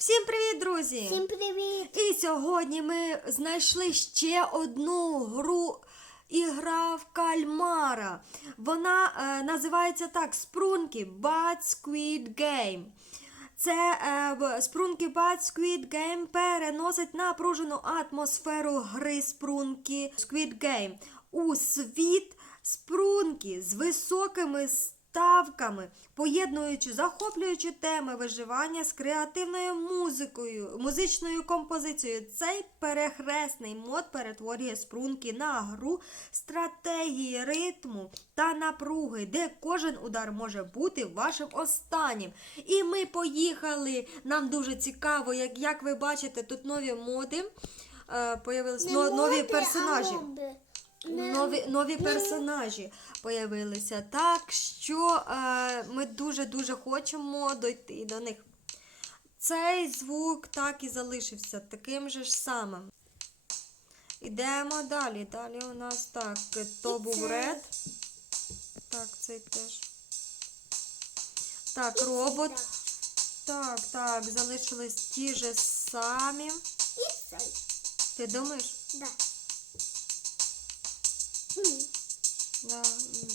Всім привіт, друзі! Всім привіт! І сьогодні ми знайшли ще одну гру. Ігра в кальмара. Вона е, називається так: Спрунки Bad Squid Game. Це е, Спрунки Bad Squid Game переносить напружену атмосферу гри Спрунки Squid Game у світ Спрунки з високими ставками, поєднуючи захоплюючі теми виживання з креативною музикою, музичною композицією. Цей перехресний мод перетворює спрунки на гру стратегії, ритму та напруги, де кожен удар може бути вашим останнім. І ми поїхали. Нам дуже цікаво, як, як ви бачите, тут нові моди. Е, появились Не нові моди, персонажі. моби. Не- Нові, нові персонажі появилися. Так що е, ми дуже-дуже хочемо дойти до них. Цей звук так і залишився таким же ж самим. Ідемо далі. Далі у нас так, то був ред. Так, цей теж. Так, робот. так. Так, так, залишились ті ж самі. І цей. Ти думаєш? Да. Да,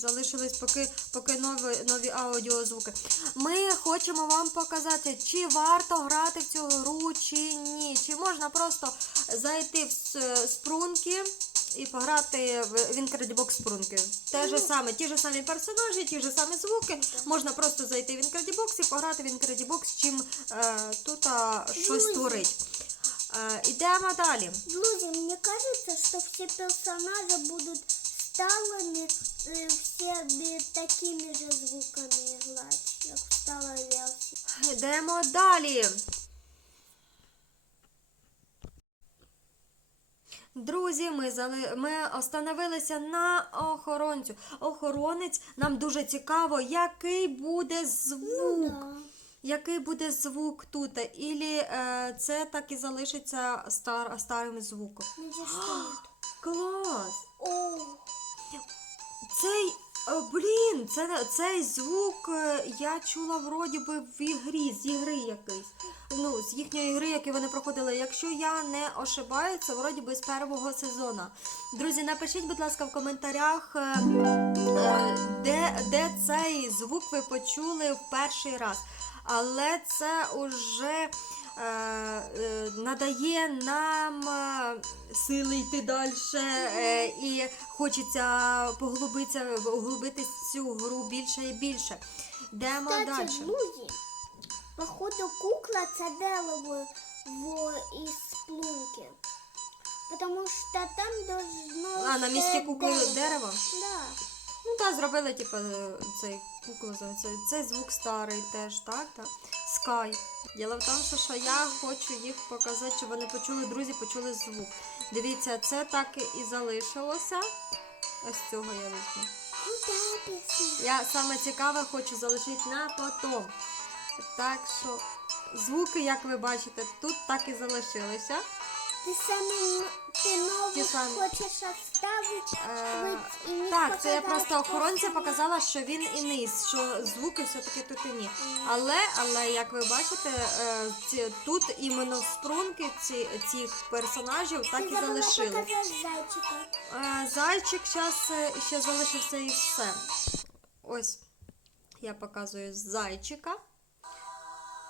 залишились поки, поки нові, нові аудіозвуки. Ми хочемо вам показати, чи варто грати в цю гру, чи ні. Чи можна просто зайти в спрунки і пограти в Incredibox спрунки. Те ж саме, ті ж самі персонажі, ті ж самі звуки. Можна просто зайти в Incredibox і пограти в Incredibox, чим е, тут а, щось Друзі. створить. Е, ідемо далі. Друзі, мне кажется, что все персонажи будут сталыми, э, все бе- такими же звуками играть, как в старой. Йдемо далі. Друзі, ми, зали... ми остановилися на охоронцю. Охоронець нам дуже цікаво, який буде звук. Да. Який буде звук тут? Ілі е, це так і залишиться стар... старим звуком. Ну? Клас! О, Цей, е, блін, це, цей звук е, я чула вроді би в ігрі, з ігри якийсь. Ну, з їхньої гри, які вони проходили. Якщо я не ошибаюсь, це вроді би з першого сезону. Друзі, напишіть, будь ласка, в коментарях, е, де, де цей звук ви почули в перший раз. Але це уже надає нам е, сили йти далі. Е, і хочеться поглибитися, углубитись в цю гру більше і більше. Йдемо далі. походу кукла це дерево в із плунки. Потому что там должно А, на місці кукли дерево? Да. Ну так, зробили, типу, цей куклу, цей, цей звук старий теж, так? так. Sky. Діло в тому, що, що я хочу їх показати, щоб вони почули, друзі, почули звук. Дивіться, це так і залишилося. Ось цього я візьму. Я саме цікаве хочу залишити на потом. Так що звуки, як ви бачите, тут так і залишилися. Ти саме ти нову самі. хочеш оставити Е, і не Так, це я показати, просто охоронця показала, що він і низ, що звуки все-таки тут і ні. Але, але як ви бачите, е, ці, тут іменно спрунки ці, цих персонажів так Ти і забула залишили. показати зайчика. Е, Зайчик зараз ще залишився і все. Ось я показую зайчика.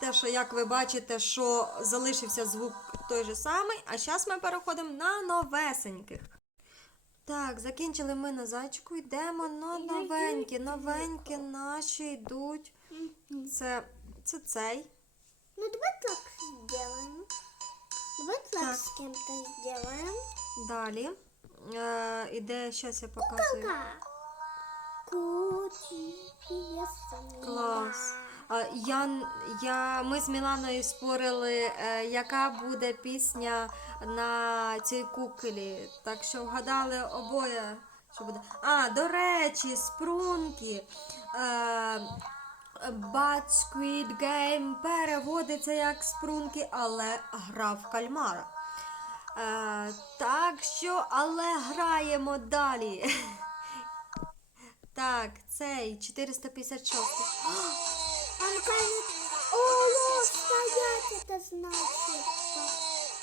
Те, що, як ви бачите, що залишився звук той же самий, а зараз ми переходимо на новесеньких. Так, закінчили ми на зайчику, йдемо на новенькі. Новенькі наші йдуть. Це, це цей. Ну давай так сделаем. Давай так, Так. с кем-то сделаем. Далі. Е, іде, зараз я показую. Ка. Кучи. Клас. Я, я, ми з Міланою спорили, е, яка буде пісня на цій куклі. Так що вгадали обоє, що буде. А, до речі, спрунки. Е, Bad Squid Game переводиться як спрунки, але гра в кальмара. Е, так що, але граємо далі. Так, цей 456. Он кажется, Оло, стоять, это значит.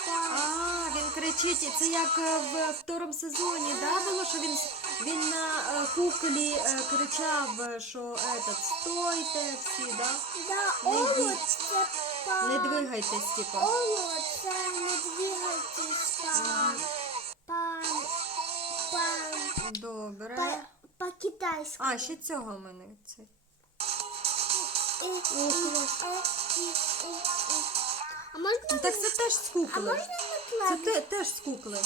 Так. А, він кричить, і це як е, в второму сезоні, да, було, що він, він на е, куклі е, кричав, що этот, стойте всі, да? Да, Оло, це пан. Не двигайтесь, типа. Оло, це не двигайтесь, пан. Пан. Пан. Добре. По- По-китайськи. А, ще цього в мене. Це. А можна Ну так це теж з А кукли. можна на Це те, теж з кукли.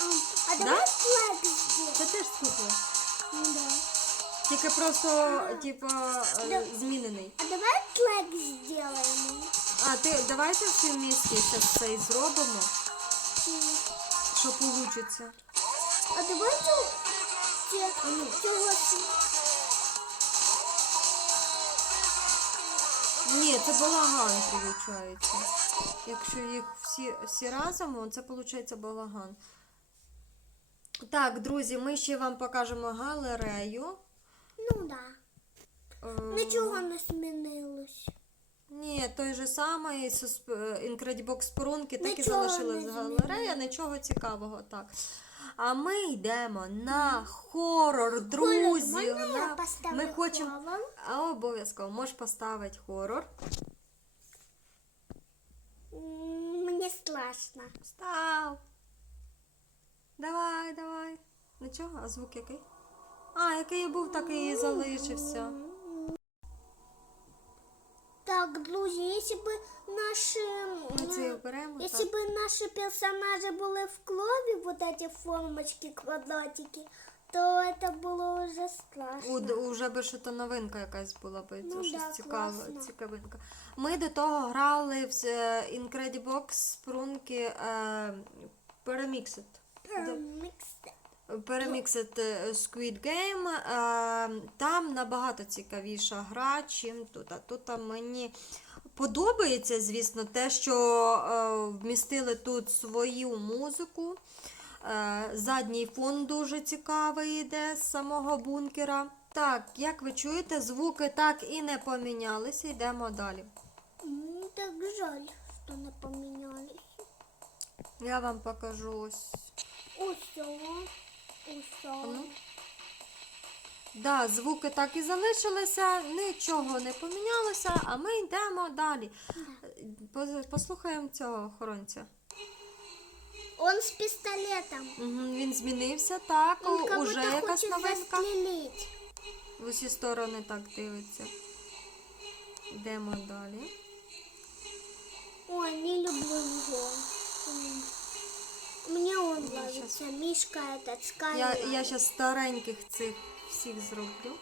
А, а давай флаг сделаем. Це теж з кукли. Ну да. Тільки просто, типа, е, Да. змінений. А давай флаг сделаем. А, ти давайте всі вместе зараз це і зробимо, що вийде. А давайте те, цього с- Ні, це балаган виходить. Якщо їх всі, всі разом, це виходить балаган. Так, друзі, ми ще вам покажемо галерею. Ну да. Е, Нічого не змінилось. Ні, той же самий е, Incredibox спорунки, так і Нічого залишилась галерея, змінилось. нічого цікавого, так. А ми йдемо на хорор, друзі. Можна я на- поставлю Ми хочемо. хорор? А обов'язково можеш поставити хорор. Мені страшно. Став. Давай, давай. Нічого, а звук який? А, який був, так і залишився Так, друзі, якщо б наші... Ми це м, оберемо. Если так. бы наши персонажи были в крови, вот эти формочки, квадратики, то это было уже страшно. У, д- уже би що то новинка якась була би, це Ну щось да, цікаве, класно. цікавинка. Ми до того грали в е, Incredibox спрунки е, Peremixed. Mixed. Peremixed е, Squid Game. Е, там набагато цікавіша гра, чим тут. А тут мені подобається, звісно, те, що е, вмістили тут свою музику. Задній фон дуже цікавий йде з самого бункера. Так, як ви чуєте, звуки так і не помінялися. Йдемо далі. Так жаль, что не поменялись. Я вам покажу ось. Усё, усё. Ну. Да, звуки так і залишилися, нічого не помінялося, а ми йдемо далі. Послухаємо цього охоронця. Он с пистолетом. Угу, він змінився, так, Он уже якась новинка. В усі сторони так дивиться. Йдемо далі. Ой, не люблю его. М. Мне он Я нравится. Мишка этот, Скай. Я, я зараз стареньких цих всіх зроблю.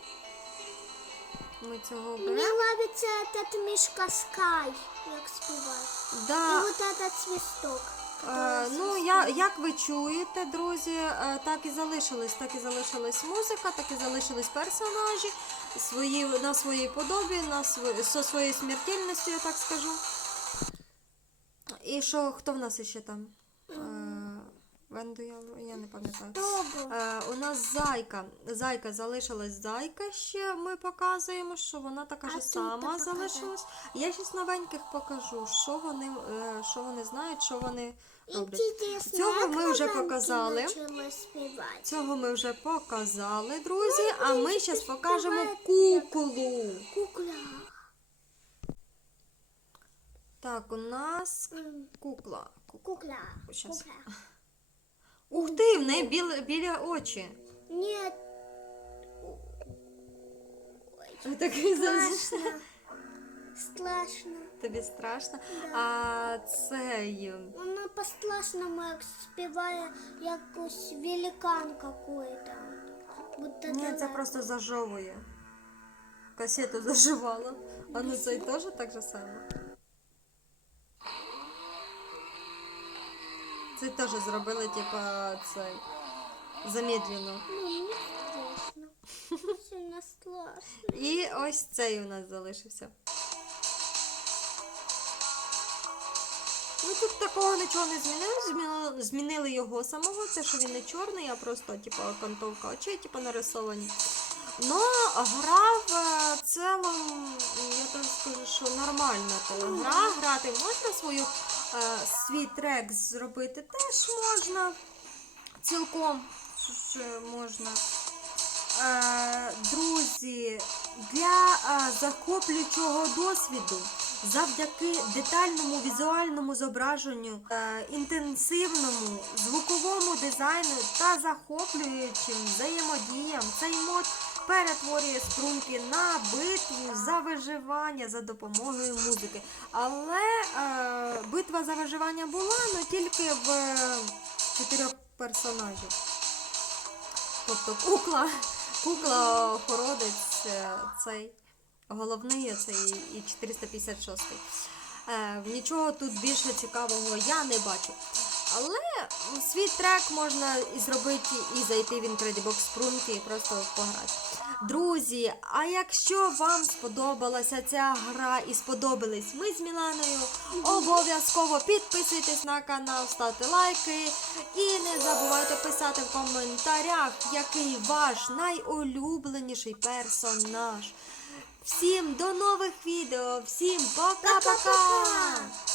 Ми цього Мне оберемо. нравится этот Мишка Скай, як співає. И Да, вот этот свисток. Е, ну, я, як ви чуєте, друзі, е, так і залишились, так і залишилась музика, так і залишились персонажі свої, на своїй подобі, на сво, со своєю смертельністю, я так скажу. І що, хто в нас ще там? Е, Венду, я, не пам'ятаю. Е, у нас зайка. Зайка залишилась зайка ще. Ми показуємо, що вона така ж сама залишилась. Я щось новеньких покажу, що вони, е, що вони знають, що вони роблять. Цього ми вже показали. Цього ми вже показали, друзі. А ми зараз покажемо куколу. Кукля. Так, у нас кукла. Ку- Кукля. Щас. Кукля. Ух ти, в неї біля, біля очі. Нет. Такий завжди. Страшно. Страшно. Тобі страшно. А цей. Вона по-страшному як співає якусь великан какой-то. Будто Ні, це просто зажовує. Касету заживала. А ну цей теж так же само. Це теж зробили, типа, цей. Замедлено. Ну, страшно. Сильно страшно. І ось цей у нас залишився. Ну тут такого нічого не. Змінили, змінили його самого. Це що він не чорний, а просто типу, окантовка очей, типу нарисовані. Но грав е, цілому, я так скажу, що нормальна телегра. Грати можна свою свій трек зробити теж можна. Цілком можна. Е, друзі, для е, захоплюючого досвіду завдяки детальному візуальному зображенню, е, інтенсивному звуковому дизайну та захоплюючим взаємодіям цей мод перетворює струнки на битву за виживання за допомогою музики. Але е, битва за виживання була, але тільки в е, чотирьох персонажів. Тобто кукла, кукла охородець е, цей головний цей і 456. Е, нічого тут більше цікавого я не бачу. Але свій трек можна і зробити і зайти в Incredibox Sprunky і просто пограти. Друзі, а якщо вам сподобалася ця гра і сподобались ми з Міланою, обов'язково підписуйтесь на канал, ставте лайки і не забувайте писати в коментарях, який ваш найулюбленіший персонаж. Всім до нових відео, всім! Пока-пока!